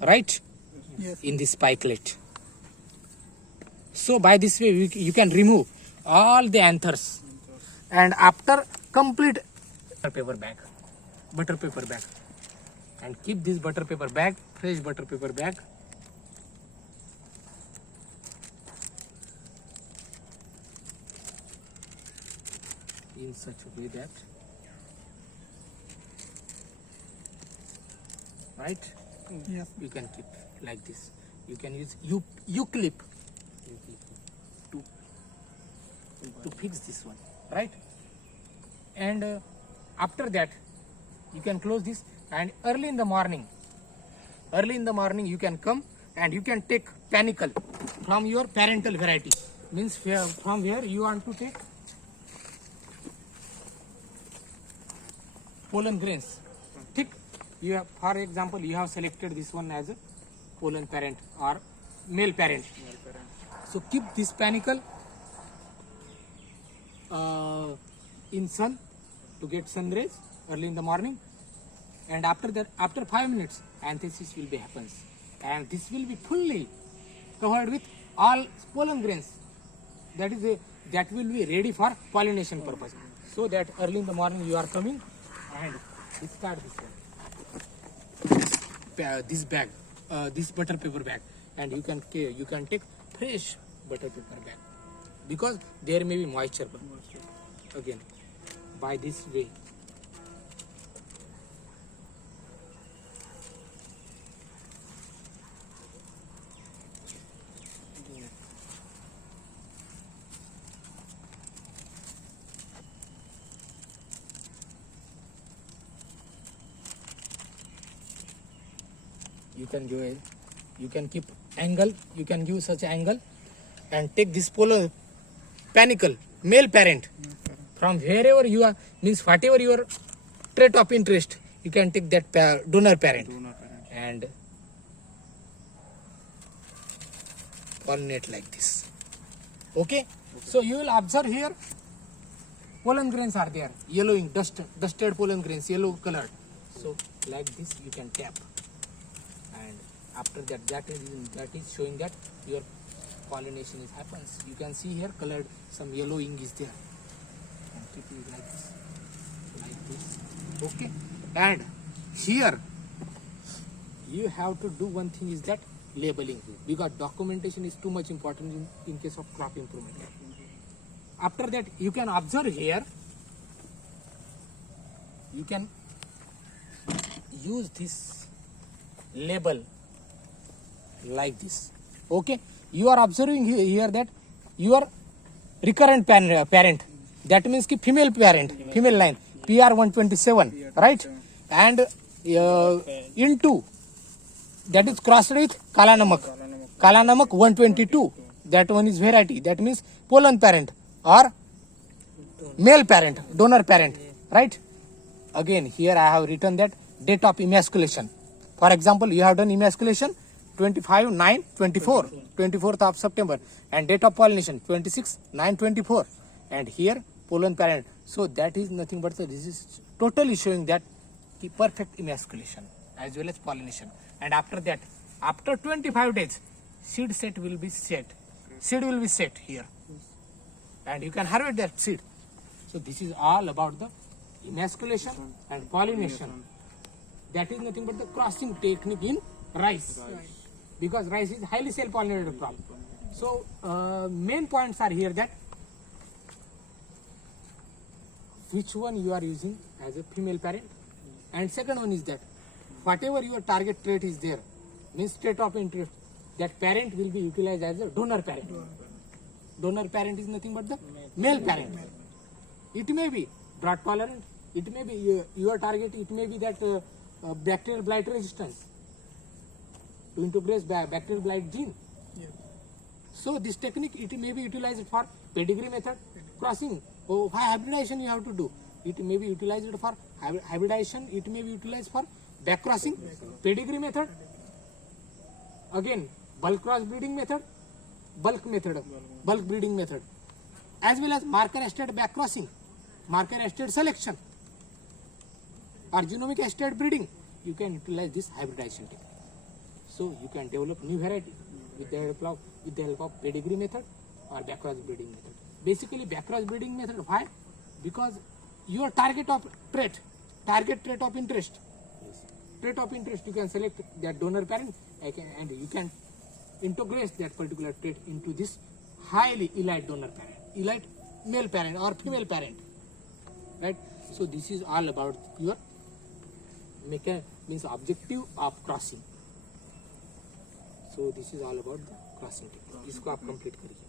right? Yes. In this spikelet. So by this way you can remove all the anthers, and after complete butter paper bag, and keep this butter paper bag, fresh butter paper bag, in such a way that, right, Yes. you can keep like this. You can use U clip to fix this one, right? And after that you can close this, and early in the morning you can come and you can take panicle from your parental variety, means from where you want to take pollen grains. Thick, you have, for example, you have selected this one as a pollen parent or male parent. So keep this panicle in sun to get sun rays early in the morning, and after that, after 5 minutes, anthesis will be happens, and this will be fully covered with all pollen grains. That will be ready for pollination purpose. So that early in the morning you are coming and discard this bag, this butter paper bag, and you can take fresh butter paper bag, because there may be moisture again. By this way you can keep angle, you can use such angle, and take this pollen panicle male parent from wherever you are, means whatever your trait of interest, you can take that donor parent and pollinate like this. Okay, so you will observe here pollen grains are there, yellowing, dusted pollen grains, yellow colored. So like this you can tap, and after that is showing that your pollination is happens. You can see here colored, some yellowing is there, and keep it like this. Okay, and here you have to do one thing, is that labeling, because documentation is too much important in case of crop improvement. After that you can observe here, you can use this label like this. Okay, you are observing here that your recurrent parent, that means ki female parent, female line PR127, right, and into that is crossed with Kala Namak 122, that one is variety, that means pollen parent or male parent, donor parent, right? Again here I have written that date of emasculation. For example, you have done emasculation 25/9/24, 24th of September, and date of pollination 26/9/24, and here pollen parent. So that is nothing but this is totally showing that the perfect emasculation as well as pollination. And after that, after 25 days, seed will be set here, and you can harvest that seed. So this is all about the emasculation and pollination. That is nothing but the crossing technique in rice, because rice is highly self-pollinated crop. So main points are here that which one you are using as a female parent, and second one is that whatever your target trait is there, means trait of interest, that parent will be utilized as a donor parent. Donor parent is nothing but the male parent. It may be drought tolerant, it may be your target, it may be that bacterial blight resistance, to integrate bacterial blight gene. So this technique, it may be utilized for pedigree method, crossing, or hybridization you have to do. It may be utilized for hybridization, it may be utilized for back crossing, pedigree method, again bulk cross breeding method, bulk breeding method, as well as marker estate back crossing, marker estate selection, or genomic estate breeding. You can utilize this hybridization technique. So you can develop new variety with the help of pedigree method or backcross breeding method. Basically backcross breeding method, why? Because your target trait of interest, you can select that donor parent and you can integrate that particular trait into this highly elite donor parent, elite male parent or female parent, right? So this is all about your objective of crossing. So this is all about the crossing technique. इसको आप complete करिए.